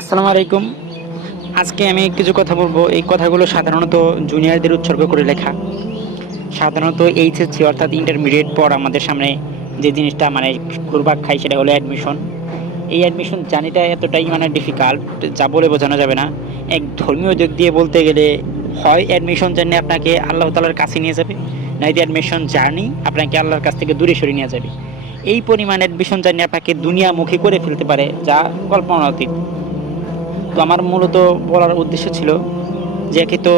আসসালামু আলাইকুম। আজকে আমি কিছু কথা বলবো। এই কথাগুলো সাধারণত জুনিয়রদের উৎসর্গ করে লেখা। সাধারণত এইচএসসি অর্থাৎ ইন্টারমিডিয়েট পর আমাদের সামনে যে জিনিসটা মানে ঘুরপাক খায় সেটা হলো অ্যাডমিশন। এই অ্যাডমিশন জার্নিটা এতটাই মানে ডিফিকাল্ট যা বলে বোঝানো যাবে না। এক ধর্মীয় দিক দিয়ে বলতে গেলে হয় অ্যাডমিশন জার্নি আপনাকে আল্লাহ তাআলার কাছে নিয়ে যাবে, নয়তো অ্যাডমিশন জার্নি আপনাকে আল্লাহর কাছ থেকে দূরে সরিয়ে নিয়ে যাবে। এই পরিমাণ অ্যাডমিশন জার্নি আপনাকে দুনিয়ামুখী করে ফেলতে পারে যা কল্পনাতীত। তো আমার মূলত বলার উদ্দেশ্য ছিল যে একে তো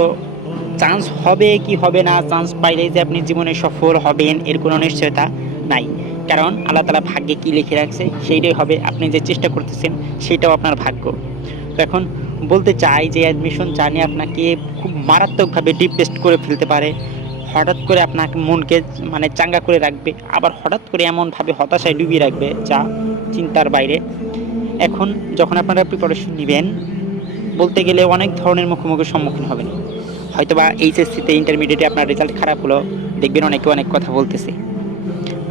চান্স হবে কি হবে না, চান্স পাইলেই যে আপনি জীবনে সফল হবেন এর কোনো নিশ্চয়তা নাই। কারণ আল্লাহ তাআলা ভাগ্যে কী লিখে রাখছে সেইটাই হবে, আপনি যে চেষ্টা করতেছেন সেটাও আপনার ভাগ্য। তো এখন বলতে চাই যে অ্যাডমিশন জার্নি আপনাকে খুব মারাত্মকভাবে ডিপ্রেসড করে ফেলতে পারে। হঠাৎ করে আপনার মনকে মানে চাঙ্গা করে রাখবে, আবার হঠাৎ করে এমনভাবে হতাশায় ডুবিয়ে রাখবে যা চিন্তার বাইরে। এখন যখন আপনারা প্রিপারেশন নেবেন, বলতে গেলে অনেক ধরনের মুখোমুখি সম্মুখীন হবেন। হয়তোবা এইচএসসিতে ইন্টারমিডিয়েটে আপনার রেজাল্ট খারাপ হলো, দেখবেন অনেকে অনেক কথা বলতেছে,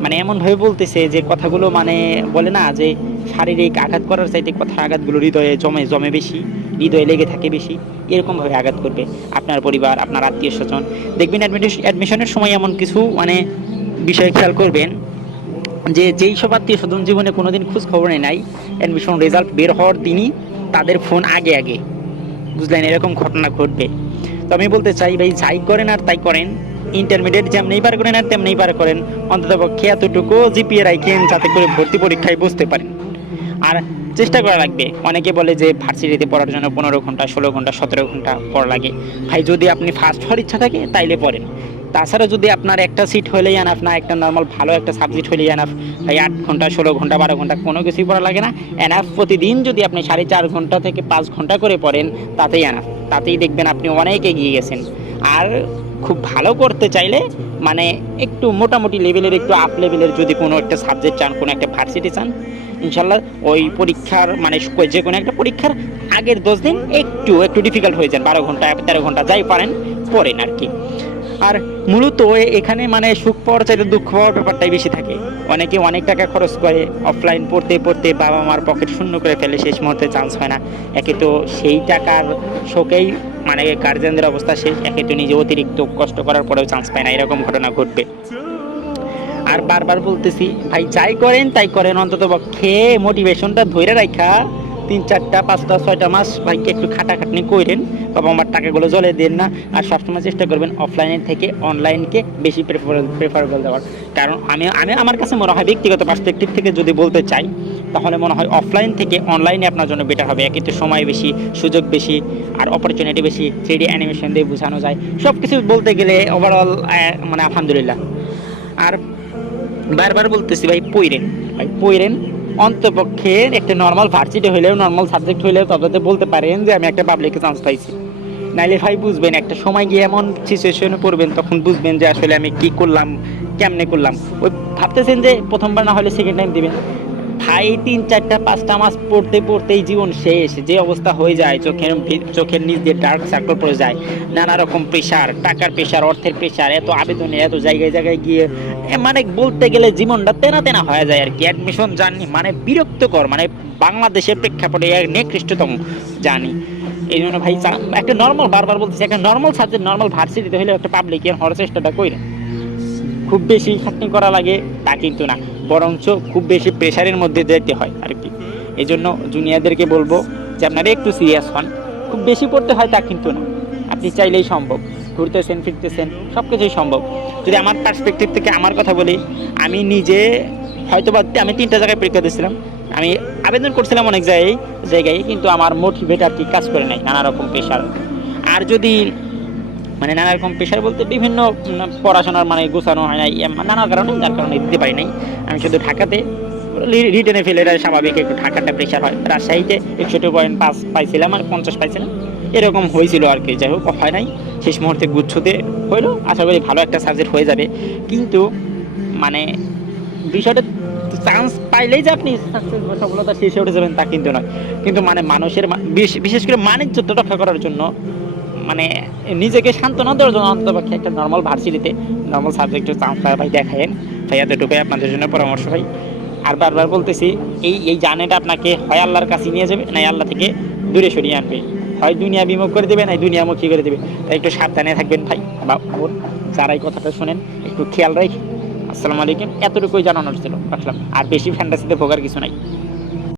মানে এমনভাবে বলতেছে যে কথাগুলো মানে বলে না যে শারীরিক আঘাত করার চাইতে কথার আঘাতগুলো হৃদয়ে জমে জমে বেশি, হৃদয়ে লেগে থাকে বেশি। এরকমভাবে আঘাত করবে আপনার পরিবার, আপনার আত্মীয় স্বজন। দেখবেন অ্যাডমিশনের সময় এমন কিছু মানে বিষয় খেয়াল করবেন যে যেই সব আত্মীয় স্বজন জীবনে কোনোদিন খোঁজ খবর নাই, অ্যাডমিশন রেজাল্ট বের হওয়ার দিনই তাদের ফোন আগে আগে, বুঝলেন, এরকম ঘটনা ঘটবে। তো আমি বলতে চাই ভাই, যাই করেন আর তাই করেন, ইন্টারমিডিয়েট যেমনি পার করেন আর তেমনি পার করেন, অন্ততপক্ষে এতটুকু জিপিএ রাখেন যাতে করে ভর্তি পরীক্ষায় বসতে পারেন। আর চেষ্টা করা লাগবে। অনেকে বলে যে ভার্সিটিতে পড়ার জন্য 15 ঘন্টা 16 ঘন্টা 17 ঘন্টা পড়া লাগে। ভাই যদি আপনি ফার্স্ট হওয়ার ইচ্ছা থাকে তাইলে পড়েন। তাছাড়া যদি আপনার একটা সিট হলেই আনাফ, না একটা নর্মাল ভালো একটা সাবজেক্ট হলেই আনাফ। ভাই 8 ঘন্টা 16 ঘন্টা 12 ঘন্টা কোনো কিছুই পড়া লাগে না। এনাফ প্রতিদিন যদি আপনি 4.5 ঘন্টা থেকে 5 ঘন্টা করে পড়েন তাতেই আনাফ। তাতেই দেখবেন আপনি অনেক এগিয়ে গেছেন। আর খুব ভালো করতে চাইলে মানে একটু মোটামুটি লেভেলের, একটু আপ লেভেলের যদি কোনো একটা সাবজেক্ট চান, কোনো একটা ভার্সিটি চান, ইনশাল্লাহ ওই পরীক্ষার মানে যে কোনো একটা পরীক্ষার আগের 10 দিন একটু একটু ডিফিকাল্ট হয়ে যান, 12 ঘন্টা 13 ঘন্টা যাই পারেন পড়েন আর কি। আর মূলত এখানে মানে সুখ পাওয়ার চাইতে দুঃখ পাওয়ার ব্যাপারটাই বেশি থাকে। অনেকে অনেক টাকা খরচ করে অফলাইন পড়তে পড়তে বাবা মার পকেট শূন্য করে ফেলে, শেষ মুহূর্তে চান্স হয় না। একে তো সেই টাকার শোকেই মানে গার্জিয়ানদের অবস্থা শেষ, একে তো নিজে অতিরিক্ত কষ্ট করার পরেও চান্স পায় না, এরকম ঘটনা ঘটবে। আর বারবার বলতেছি ভাই, যাই করেন তাই করেন, অন্তত পক্ষে মোটিভেশনটা ধরে রাখা 3 4টা 5টা 6টা মাস ভাইকে একটু খাটাখাটনি করেন, বাবা আমার টাকাগুলো জলে দেন না। আর সবসময় চেষ্টা করবেন অফলাইনের থেকে অনলাইনকে বেশি প্রেফারেবল দেওয়ার। কারণ আমি আমি আমার কাছে মনে হয় ব্যক্তিগত পার্সপেক্টিভ থেকে যদি বলতে চাই, তাহলে মনে হয় অফলাইন থেকে অনলাইনে আপনার জন্য বেটার হবে। একে তো সময় বেশি, সুযোগ বেশি, আর অপরচুনিটি বেশি, 3D অ্যানিমেশন দিয়ে বোঝানো যায়, সব কিছু বলতে গেলে ওভারঅল মানে আলহামদুলিল্লাহ। আর বারবার বলতেছি ভাই পইরেন, ভাই পইরেন, অন্তপক্ষে একটা নর্মাল ভার্সিটি হইলেও নর্মাল সাবজেক্ট হইলেও তবে বলতে পারেন যে আমি একটা পাবলিকে চান্স পাইছি। নাইলে ভাই বুঝবেন একটা সময় গিয়ে এমন সিচুয়েশনে পড়বেন, তখন বুঝবেন যে আসলে আমি কি করলাম, কেমনে করলাম। ওই ভাবতেছেন যে প্রথমবার না হলে সেকেন্ড টাইম দিবেন, ভাই 3 4টা 5টা মাস পড়তে পড়তেই জীবন শেষ, যে অবস্থা হয়ে যায়, চোখের নিচ দিয়ে ডার্ক সার্কেল পড়ে যায়, নানা রকম প্রেশার, টাকার প্রেশার, অর্থের প্রেশার, এত আবেদনে এত জায়গায় জায়গায় গিয়ে মানে বলতে গেলে জীবনটা তেনা তেনা হয়ে যায় আর কি। অ্যাডমিশন জার্নি মানে বিরক্তকর, মানে বাংলাদেশের প্রেক্ষাপটে নিকৃষ্টতম জার্নি। এই জন্য ভাই একটা নর্মাল, বারবার বলতেছি, একটা নর্মাল সাবজেক্ট নর্মাল ভার্সিটিতে হলে একটা পাবলিক হওয়ার চেষ্টাটা করেন। খুব বেশি খাটনি করা লাগে তা কিন্তু না, বরঞ্চ খুব বেশি প্রেশারের মধ্যে যেতে হয় আর কি। এই জন্য জুনিয়রদেরকে বলবো যে আপনারা একটু সিরিয়াস হন। খুব বেশি পড়তে হয় তা কিন্তু না, আপনি চাইলেই সম্ভব। ঘুরতেছেন ফিরতেছেন সব কিছুই সম্ভব। যদি আমার পার্সপেক্টিভ থেকে আমার কথা বলি, আমি নিজে হয়তোবা আমি 3টা জায়গায় পরীক্ষা দিয়েছিলাম, আমি আবেদন করছিলাম অনেক জায়গায়, কিন্তু আমার মোটিভেট আর কি কাজ করে নাই, নানা রকম প্রেশার। আর যদি মানে নানা রকম প্রেশার বলতে বিভিন্ন পড়াশোনার মানে গোছানো হয় নাই, নানা কারণে, যার কারণে দিতে পারি নাই। আমি শুধু ঢাকাতে রিটেনে ফেলে, এটা স্বাভাবিক, একটু ঢাকাটা প্রেশার হয়। রাজশাহীতে 61.5 পাইছিলাম আর 50 পাইছিলাম, এরকম হয়েছিল আর কি। যাই হোক, হয় নাই, শেষ মুহূর্তে গুচ্ছতে হইলো। আশা করি ভালো একটা সাবজেক্ট হয়ে যাবে। কিন্তু মানে বিষয়টা চান্স পাইলেই যে আপনি সাকসেস বা সফলতা শেষে উঠে যাবেন তা কিন্তু নয়। কিন্তু মানে মানুষের বিশেষ করে মানিজ্যতা রক্ষা করার জন্য, মানে নিজেকে সান্ত্বনা দেওয়ার জন্য অন্ততপক্ষে একটা নর্মাল ভার্সিটিতে নর্মাল সাবজেক্টের চান্স পাওয়া ভাই দেখায়েন। ভাই এতটুকুই আপনাদের জন্য পরামর্শ ভাই। আর বারবার বলতেছি, এই জার্নিটা আপনাকে হয় আল্লাহর কাছে নিয়ে যাবে, না আল্লাহ থেকে দূরে সরিয়ে আনবে, হয় দুনিয়া বিমুখ করে দেবে, নাই দুনিয়ামুখী করে দেবে। তাই একটু সাবধানে থাকবেন ভাই বা বোন, যারা এই কথাটা শোনেন একটু খেয়াল রাখ। আসসালামু আলাইকুম, এতটুকুই জানানোর ছিল, রাখলাম। আর বেশি ফ্যান্টাসিতে ভোগার কিছু নাই।